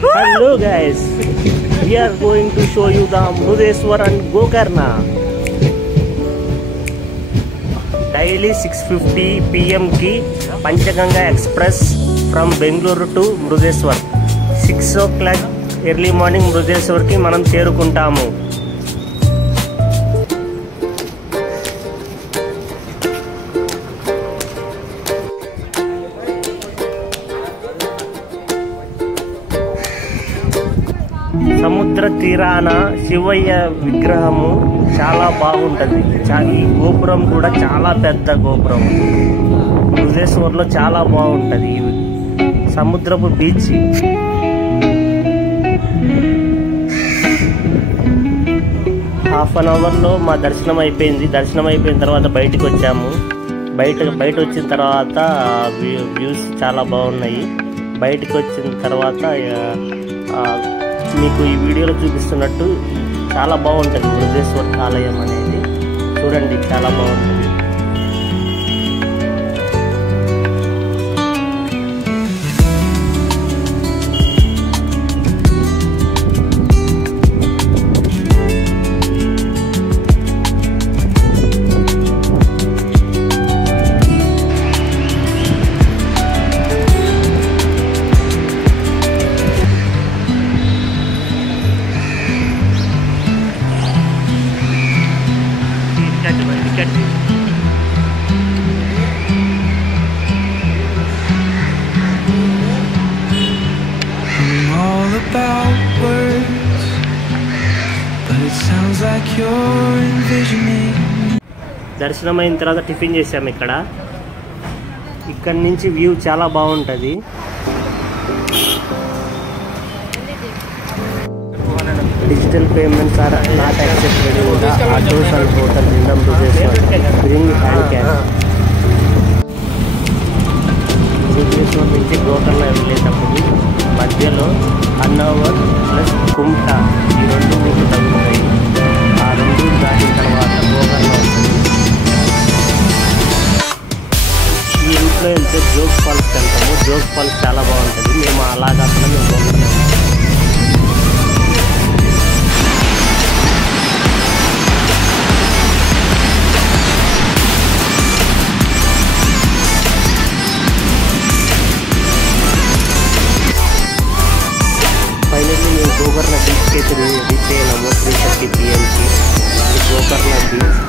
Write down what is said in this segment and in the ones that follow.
Hello guys, we are going to show you the Mrudeshwar and Gokarna. Daily 6:50 PM ki Panchaganga Express from Bengaluru to Mrudeshwar. 6 o'clock early morning Mrudeshwar ki manam cherukuntamu. సముద్ర తీరాన శివయ్య విగ్రహము చాలా బాగుంటది. ఈ గోపురం కూడా చాలా పెద్ద గోపురం. మృదేశ్వర్లో చాలా బాగుంటది. సముద్రపు బీచ్. హాఫ్ అన్ అవర్లో మా దర్శనం అయిపోయింది. దర్శనం అయిపోయిన తర్వాత బయటకు వచ్చాము. బయట వచ్చిన తర్వాత వ్యూస్ చాలా బాగున్నాయి. బయటకు వచ్చిన తర్వాత మీకు ఈ వీడియోలో చూపిస్తున్నట్టు చాలా బాగుంటుంది మృదేశ్వర్ ఆలయం అనేది. చూడండి, చాలా బాగుంటుంది. All about words, but it sounds like you're envisioning. దర్శనం అయిన తర్వాత టిఫిన్ చేసాము. ఇక్కడ నుంచి వ్యూ చాలా బాగుంటుంది. Digital payments are not accepted in the autos and hotel in the Murudeshwar. Bring hand cash. Murudeshwar నుంచి గోకర్ణ వెళ్ళేటప్పుడు మధ్యలో అన్నవర్ ప్లస్ కుంఠా ఈ రెండు మీకు తగ్గుతాయి. ఆ రెండు దాటిన తర్వాత గోకర్ణ వస్తుంది. ఈ రూట్లో వెళ్తే జోగ్ ఫాల్స్కి వెళ్తాము. జోగ్ ఫాల్స్ చాలా బాగుంటుంది. మేము అలా కాకుండా మేము గోకర్ణ ఫైనల్లీ మేము గోకర్ణ బీచ్కి అయితే రీచ్ అయినాము. 3:30 PM Gokarna beach.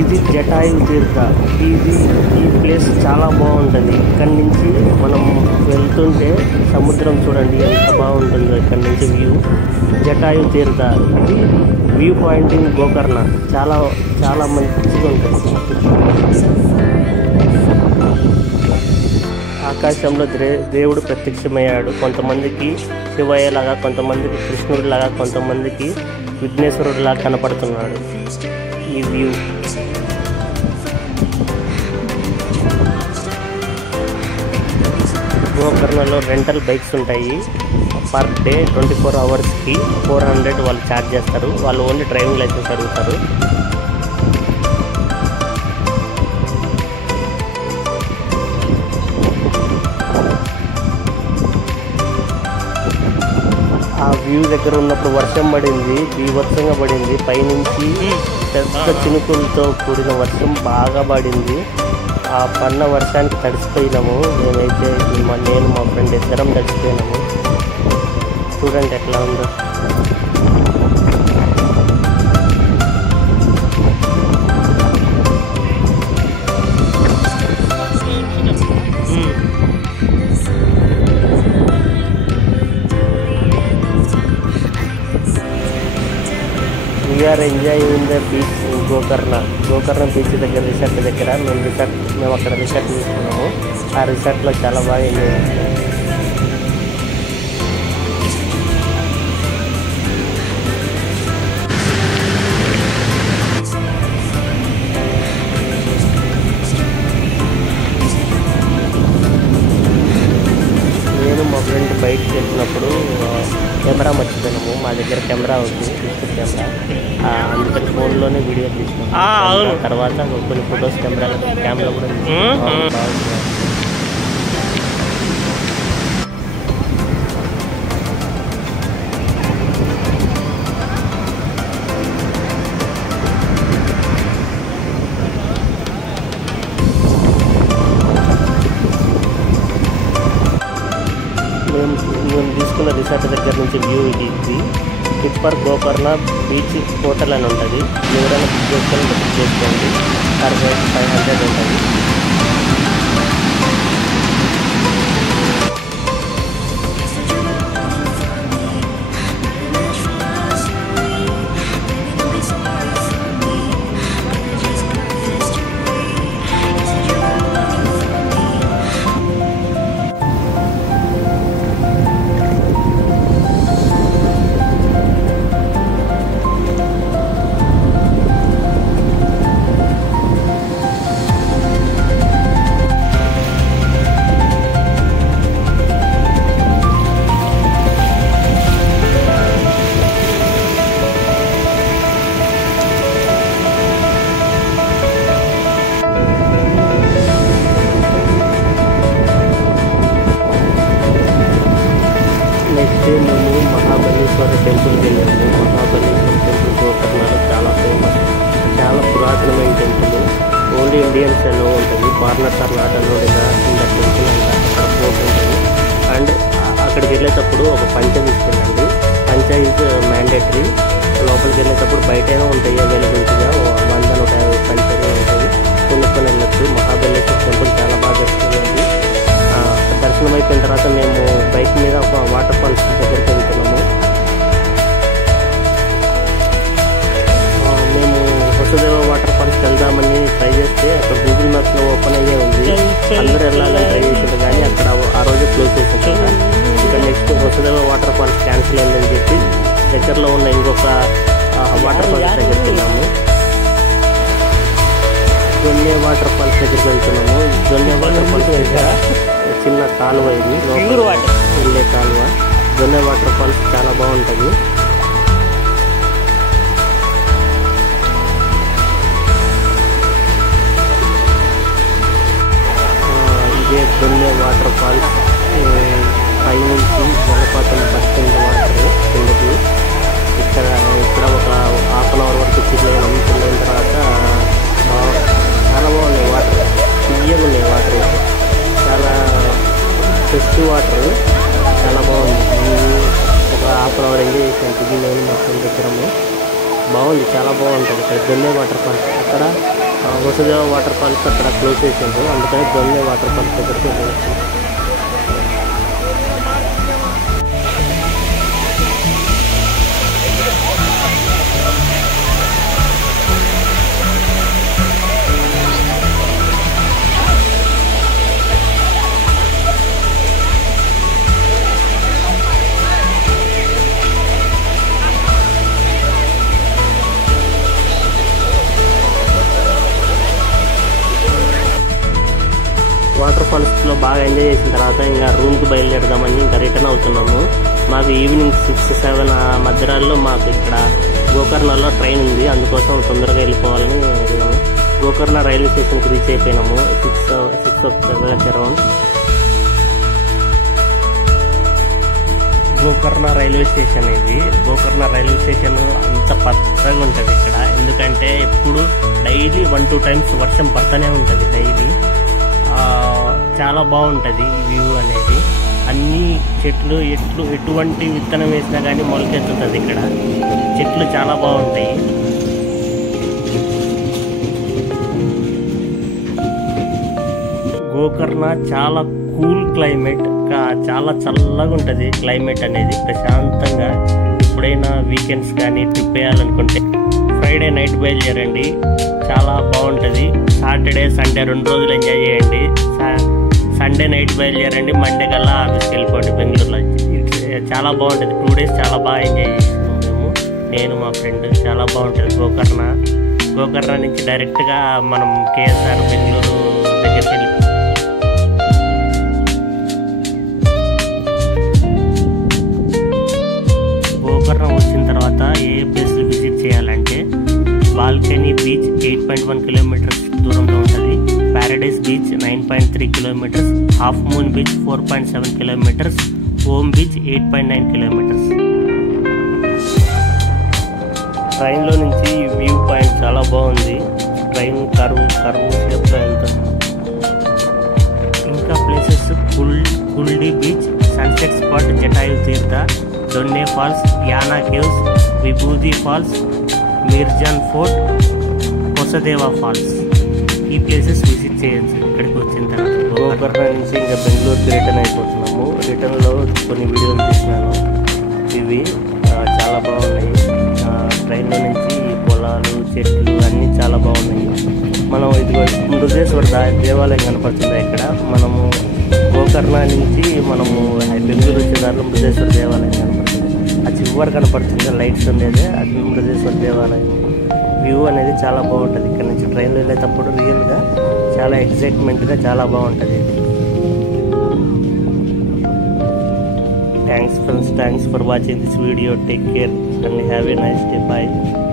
ఇది జటాయు తీర్థ. ఈ ప్లేస్ చాలా బాగుంటుంది. ఇక్కడి నుంచి మనం వెళ్తుంటే సముద్రం చూడండి ఎంత బాగుంటుందో. ఇక్కడ నుంచి వ్యూ జటాయు తీర్థ. ఇది వ్యూ పాయింట్ ఇన్ గోకర్ణ. చాలా చాలా మంచిగా ఉంటుంది. ఆకాశంలో దేవుడు ప్రత్యక్షమయ్యాడు. కొంతమందికి శివయ్యలాగా, కొంతమందికి కృష్ణుడిలాగా, కొంతమందికి విఘ్నేశ్వరుడిలాగా కనపడుతున్నాడు. ఈ వ్యూ గోకర్ణలో రెంటల్ బైక్స్ ఉంటాయి. పర్ డే 24 అవర్స్కి 400 వాళ్ళు ఛార్జ్ చేస్తారు. వాళ్ళు ఓన్లీ డ్రైవింగ్ లైసెన్స్ అడుగుతారు. ఆ వ్యూ దగ్గర ఉన్నప్పుడు వర్షం పడింది, బీభత్సంగా పడింది. పైనుంచి పెద్ద చినుకులతో కూడిన వర్షం బాగా పడింది. ఆ పన్న వర్షానికి తడిసిపోయినాము. మేమైతే నేను మా ఫ్రెండ్ ఇద్దరం తడిసిపోయినాము. చూడండి ఎట్లా ఉందో. We are enjoying the beach Gokarna. Gokarna beach దగ్గర రిసార్ట్ దగ్గర మేము అక్కడ రిసార్ట్ తీసుకున్నాము. ఆ రిసార్ట్లో చాలా బాగా ఎంజాయ్ చేస్తాము. నేను మా ఫ్రెండ్ బయటకు వెళ్ళినప్పుడు వెళ్ళేటప్పుడు కెమెరా మర్చిపోయినాము. మా దగ్గర కెమెరా ఉంది, డిజిటల్ కెమెరా, అందుకని ఫోన్లోనే వీడియో తీసుకున్నాం. తర్వాత కొన్ని ఫొటోస్ కెమెరా కూడా మేము తీసుకున్న రిసార్ట్ దగ్గర నుంచి వ్యూ ఇది. టిప్పర్ గోకర్ణ బీచ్ హోటల్ అని ఉంటుంది. ఎవరైనా బుక్ చేసుకొని బుక్ చేసుకోండి. పర్ హెడ్ 500 ఉంటుంది. మేము మహాబలేశ్వర టెంపుల్కి వెళ్ళాము. మహాబలేశ్వర టెంపుల్ గోకర్ణలో చాలా ఫేమస్, చాలా పురాతనమైన టెంపుల్. ఓన్లీ ఇండియన్స్ ఎన్నో ఉంటుంది. Foreigners are not allowed in the temple and అక్కడ బోట్ ఉంటుంది. అండ్ అక్కడికి వెళ్ళేటప్పుడు ఒక పంచ తీసుకెళ్ళండి. పంచ ఈజ్ మ్యాండేటరీ. లోపలికి వెళ్ళేటప్పుడు బయటైనా ఉంటాయి అవైలబిలిటీగా 100-150 పంచలు ఉంటుంది. కొనుక్కొని వెళ్ళొచ్చు. మహాబలేశ్వర టెంపుల్ చాలా బాగా దర్శనమైంది. దర్శనం అయిపోయిన తర్వాత మేము బైక్ మీద ఒక వాటర్ ఫాల్స్ దగ్గరికి వెళ్తున్నాము. మేము వసుదేవ వాటర్ ఫాల్స్కి వెళ్దామని ట్రై చేస్తే అక్కడ గూగుల్ మ్యాప్స్లో ఓపెన్ అయ్యే ఉంది. అందరూ వెళ్ళాలని ట్రై చేసింది కానీ అక్కడ ఆ రోజు క్లోజ్ చేసేసారు. ఇంకా next Vasudeva water falls cancel అయిందని చెప్పి దగ్గరలో ఉన్న ఇంకొక వాటర్ ఫాల్స్ దగ్గరికి వెళ్ళాము. జొన్నె వాటర్ ఫాల్స్ దగ్గరికి వెళ్తున్నాము. జొన్నె వాటర్ ఫాల్స్ దగ్గర చిన్న కాలువ, ఇది వెళ్ళే కాలువ. జొన్నె వాటర్ ఫాల్స్ చాలా బాగుంటుంది. ఇదే జొన్నె వాటర్ ఫాల్స్. పైనుంచి జలపాతం పడుతుంది వాటర్ కిందకి. ఇక్కడ ఒక ½ an hour వరకు చిల్లైన తర్వాత చాలా బాగున్నాయి వాటర్. తీయగా ఉన్నాయి వాటర్, చాలా ఫ్రెష్ వాటర్, చాలా బాగుంది. ఒక ½ an hour ఎంజాయ్ చేసాను. దిగిన మొత్తం దగ్గరము బాగుంది, చాలా బాగుంటుంది. ఇక్కడ జొన్నె వాటర్ ఫాల్స్, అక్కడ వసుదేవ వాటర్ ఫాల్స్ అక్కడ క్లోజ్ చేసారు. అందుకని జొన్నె వాటర్ ఫాల్స్ దగ్గరికి వెళ్ళవచ్చు. వాటర్ ఫాల్స్లో బాగా ఎంజాయ్ చేసిన తర్వాత ఇంకా రూమ్కి బయలుదేరదామని ఇంకా రిటర్న్ అవుతున్నాము. మాకు ఈవినింగ్ 6-7 మధ్యరాల్లో మాకు ఇక్కడ గోకర్ణలో ట్రైన్ ఉంది. అందుకోసం తొందరగా వెళ్ళిపోవాలని వెళ్ళాము. గోకర్ణ రైల్వే స్టేషన్కి రీచ్ అయిపోయినాము 6 అరౌండ్. గోకర్ణ రైల్వే స్టేషన్ ఇది. గోకర్ణ రైల్వే స్టేషన్ అంత పచ్చగా ఉంటుంది ఇక్కడ. ఎందుకంటే ఎప్పుడు డైలీ 1-2 times వర్షం పడుతూనే ఉంటుంది డైలీ. చాలా బాగుంటుంది ఈ వ్యూ అనేది. అన్ని చెట్లు ఎటువంటి విత్తనం వేసినా కానీ మొలకెత్తుతుంది ఇక్కడ. చెట్లు చాలా బాగుంటాయి. గోకర్ణ చాలా కూల్ క్లైమేట్, చాలా చల్లగా ఉంటుంది క్లైమేట్ అనేది. ప్రశాంతంగా ఎప్పుడైనా వీకెండ్స్ కానీ ట్రిప్ వేయాలనుకుంటే ఫ్రైడే నైట్ బయలుదేరండి, చాలా బాగుంటుంది. సాటర్డే సండే 2 రోజులు ఎంజాయ్ చేయండి. సండే నైట్ బయలుదేరండి, మండే కల్లా ఆఫీస్కి వెళ్ళిపోండి బెంగళూరులో. చాలా బాగుంటుంది. 2 days చాలా బాగా ఎంజాయ్ చేస్తున్నాం మేము, నేను మా ఫ్రెండ్. చాలా బాగుంటుంది గోకర్ణ నుంచి డైరెక్ట్గా మనం కేఎస్ఆర్ బెంగళూరు దగ్గరికి వెళ్ళి కల్కెనీ బీచ్ 8.1 కిలోమీటర్స్ దూరంలో ఉంటుంది. Paradise beach 9.3 kilometres, half moon beach 4.7 kilometres, home beach 8.9 kilometres. ట్రైన్లో నుంచి వ్యూ పాయింట్ చాలా బాగుంది. ట్రైన్ కర్వ్ షేప్లో వెళ్తుంది. ఇంకా ప్లేసెస్ కుల్డీ beach, sunset spot Jatayu Teertha, Donne falls, Yana caves, Vibhuti falls, Mirjan fort, Kosadeva falls. ఈ ప్లేసెస్ విజిట్ చేయొచ్చు ఇక్కడికి వచ్చిన తర్వాత. గోకర్ణ నుంచి ఇంకా బెంగళూరుకి రిటర్న్ అయిపోతున్నాము. రిటర్న్లో కొన్ని వీడియోలు తీసినాను. ఇవి చాలా బాగున్నాయి. ట్రైన్లో నుంచి పొలాలు, చెట్లు అన్నీ చాలా బాగున్నాయి. మనం ఇదిగో మృదేశ్వర దేవాలయం కనపడుతుంది ఇక్కడ. మనము గోకర్ణ నుంచి మనము బెంగళూరు వచ్చే దారిలో మృదేశ్వర దేవాలయం కనపడుతుంది. ఆ చివరి కనపడుతుంది లైట్స్ ఉండేది, అది మృదేశ్వర దేవాలయం. వ్యూ అనేది చాలా బాగుంటుంది. ఇక్కడ నుంచి ట్రైన్లో వెళ్ళేటప్పుడు రియల్గా చాలా ఎగ్జైట్మెంట్గా చాలా బాగుంటుంది. Thanks friends, thanks for watching this video. Take care and have a nice day. Bye.